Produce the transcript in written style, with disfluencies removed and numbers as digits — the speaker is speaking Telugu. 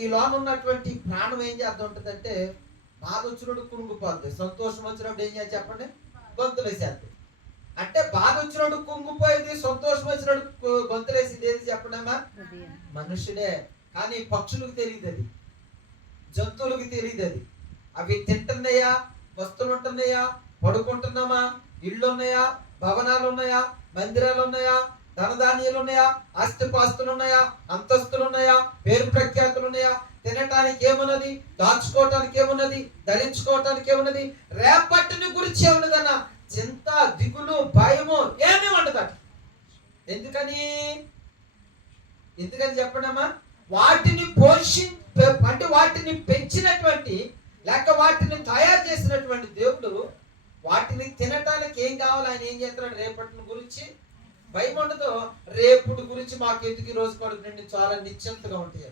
ఈ లోన ఉన్నటువంటి ప్రాణం ఏం చేద్దాం ఉంటుందంటే, బాధ వచ్చినప్పుడు కురుంగిపోద్ది, సంతోషం వచ్చినప్పుడు ఏం చేయాలి చెప్పండి, గొంతులేసేద్ది. అంటే బాధ వచ్చినప్పుడు కుంగిపోయేది, సంతోషం వచ్చినప్పుడు గొంతులేసింది ఏది చెప్పడమా? మనుషుడే. కానీ పక్షులకు తెలియదు అది, జంతువులకు తెలియదు అది. అవి తింటున్నాయా, వస్తువులు ఉంటున్నాయా, పడుకుంటున్నామా, ఇళ్ళు ఉన్నాయా, భవనాలు ఉన్నాయా, మందిరాలు ఉన్నాయా, ధనధాన్యాలు ఉన్నాయా, ఆస్తిపాస్తులు ఉన్నాయా, అంతస్తులు ఉన్నాయా, పేరు ప్రఖ్యాతులు ఉన్నాయా, తినటానికి ఏమున్నది, దాచుకోవటానికి ఏమున్నది, ధరించుకోవటానికి ఏమున్నది, రేపటిని గురించి ఏమున్నదన్న చింత, దిగులు, భయము ఏమీ ఉండదట. ఎందుకని చెప్పడమా? వాటిని అంటే వాటిని పెంచినటువంటి లేక వాటిని తయారు చేసినటువంటి దేవుడు వాటిని తినటానికి ఏం కావాలి, ఆయన ఏం చేస్తున్నాడు, రేపటిని గురించి భయం ఉండదు. రేపుడు గురించి మాకు ఎందుకు ఈ రోజు కడుపు నిండి చాలా నిశ్చింతగా ఉంటాయి.